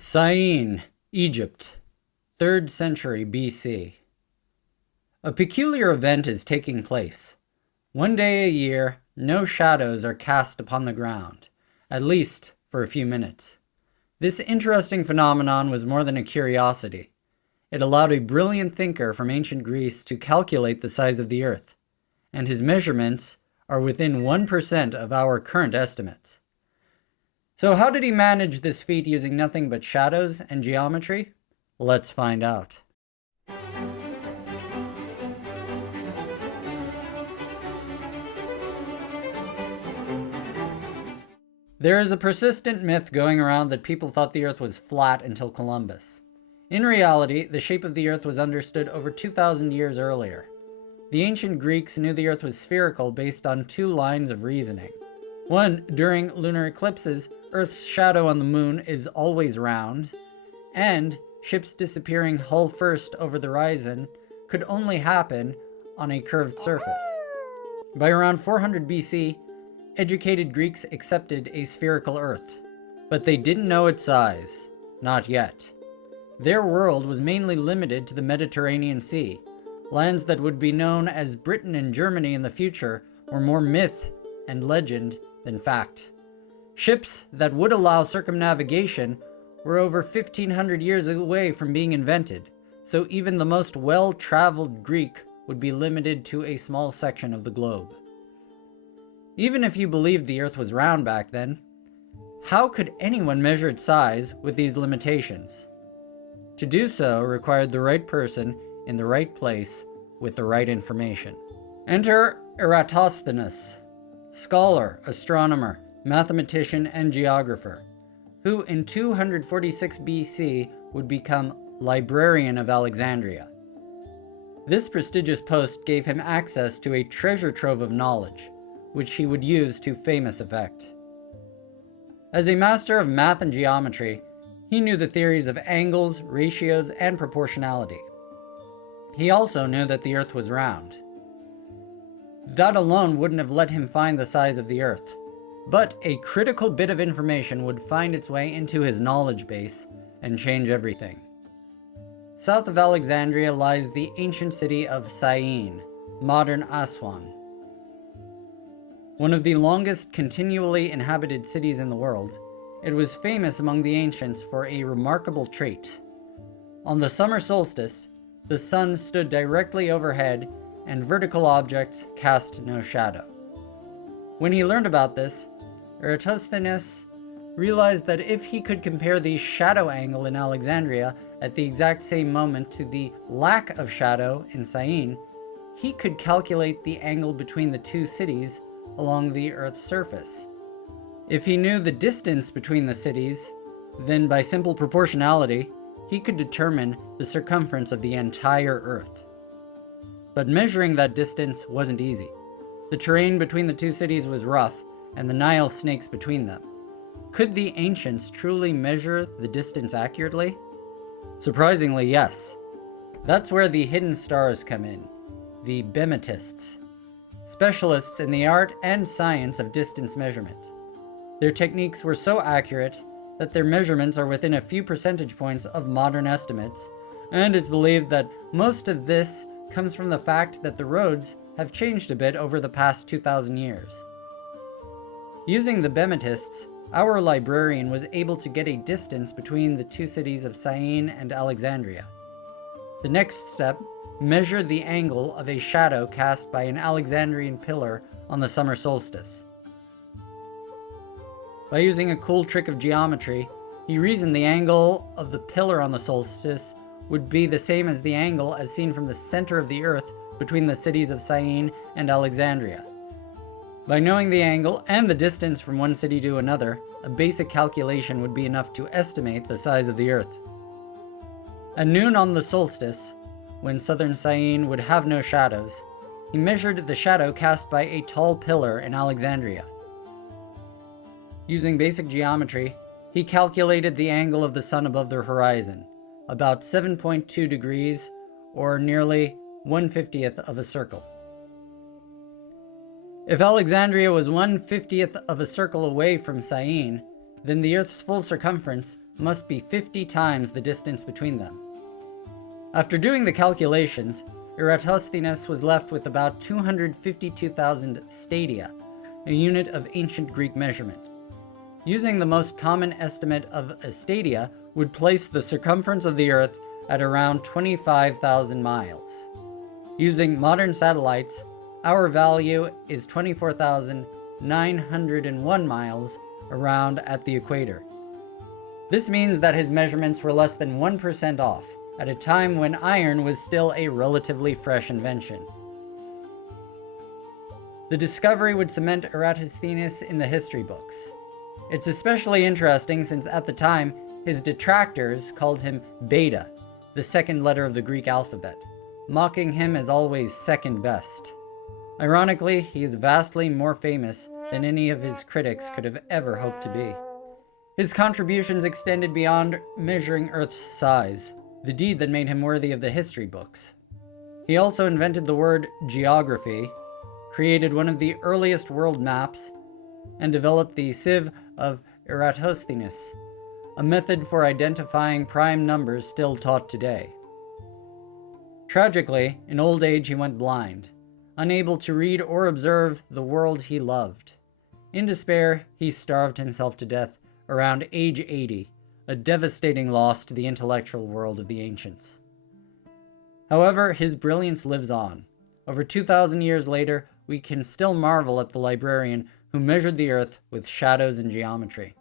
Syene, Egypt, 3rd century BC. A peculiar event is taking place. One day a year, no shadows are cast upon the ground, at least for a few minutes. This interesting phenomenon was more than a curiosity. It allowed a brilliant thinker from ancient Greece to calculate the size of the Earth, and his measurements are within 1% of our current estimates. So how did he manage this feat using nothing but shadows and geometry? Let's find out. There is a persistent myth going around that people thought the Earth was flat until Columbus. In reality, the shape of the Earth was understood over 2,000 years earlier. The ancient Greeks knew the Earth was spherical based on two lines of reasoning. One, during lunar eclipses, Earth's shadow on the moon is always round, and ships disappearing hull first over the horizon could only happen on a curved surface. By around 400 BC, educated Greeks accepted a spherical Earth, but they didn't know its size. Not yet. Their world was mainly limited to the Mediterranean Sea. Lands that would be known as Britain and Germany in the future were more myth and legend than fact. Ships that would allow circumnavigation were over 1,500 years away from being invented, so even the most well-traveled Greek would be limited to a small section of the globe. Even if you believed the Earth was round back then, how could anyone measure its size with these limitations? To do so required the right person in the right place with the right information. Enter Eratosthenes, scholar, astronomer, mathematician, and geographer, who in 246 BC would become Librarian of Alexandria. This prestigious post gave him access to a treasure trove of knowledge, which he would use to famous effect. As a master of math and geometry, he knew the theories of angles, ratios, and proportionality. He also knew that the Earth was round. That alone wouldn't have let him find the size of the Earth, but a critical bit of information would find its way into his knowledge base and change everything. South of Alexandria lies the ancient city of Syene, modern Aswan. One of the longest continually inhabited cities in the world, it was famous among the ancients for a remarkable trait. On the summer solstice, the sun stood directly overhead and vertical objects cast no shadow. When he learned about this, Eratosthenes realized that if he could compare the shadow angle in Alexandria at the exact same moment to the lack of shadow in Syene, he could calculate the angle between the two cities along the Earth's surface. If he knew the distance between the cities, then by simple proportionality, he could determine the circumference of the entire Earth. But measuring that distance wasn't easy. The terrain between the two cities was rough, and the Nile snakes between them. Could the ancients truly measure the distance accurately? Surprisingly, yes. That's where the hidden stars come in, the bemetists, specialists in the art and science of distance measurement. Their techniques were so accurate that their measurements are within a few percentage points of modern estimates, and it's believed that most of this comes from the fact that the roads have changed a bit over the past 2,000 years. Using the bemetists, our librarian was able to get a distance between the two cities of Syene and Alexandria. The next step measured the angle of a shadow cast by an Alexandrian pillar on the summer solstice. By using a cool trick of geometry, he reasoned the angle of the pillar on the solstice would be the same as the angle as seen from the center of the Earth between the cities of Syene and Alexandria. By knowing the angle and the distance from one city to another, a basic calculation would be enough to estimate the size of the Earth. At noon on the solstice, when southern Syene would have no shadows, he measured the shadow cast by a tall pillar in Alexandria. Using basic geometry, he calculated the angle of the sun above the horizon, about 7.2 degrees, or nearly 1/50th of a circle. If Alexandria was 1/50th of a circle away from Syene, then the Earth's full circumference must be 50 times the distance between them. After doing the calculations, Eratosthenes was left with about 252,000 stadia, a unit of ancient Greek measurement. Using the most common estimate of a stadia would place the circumference of the Earth at around 25,000 miles. Using modern satellites, our value is 24,901 miles around at the equator. This means that his measurements were less than 1% off, at a time when iron was still a relatively fresh invention. The discovery would cement Eratosthenes in the history books. It's especially interesting since at the time, his detractors called him Beta, the second letter of the Greek alphabet, mocking him as always second best. Ironically, he is vastly more famous than any of his critics could have ever hoped to be. His contributions extended beyond measuring Earth's size, the deed that made him worthy of the history books. He also invented the word geography, created one of the earliest world maps, and developed the sieve of Eratosthenes, a method for identifying prime numbers still taught today. Tragically, in old age he went blind, unable to read or observe the world he loved. In despair, he starved himself to death around age 80, a devastating loss to the intellectual world of the ancients. However, his brilliance lives on. Over 2,000 years later, we can still marvel at the librarian who measured the Earth with shadows and geometry.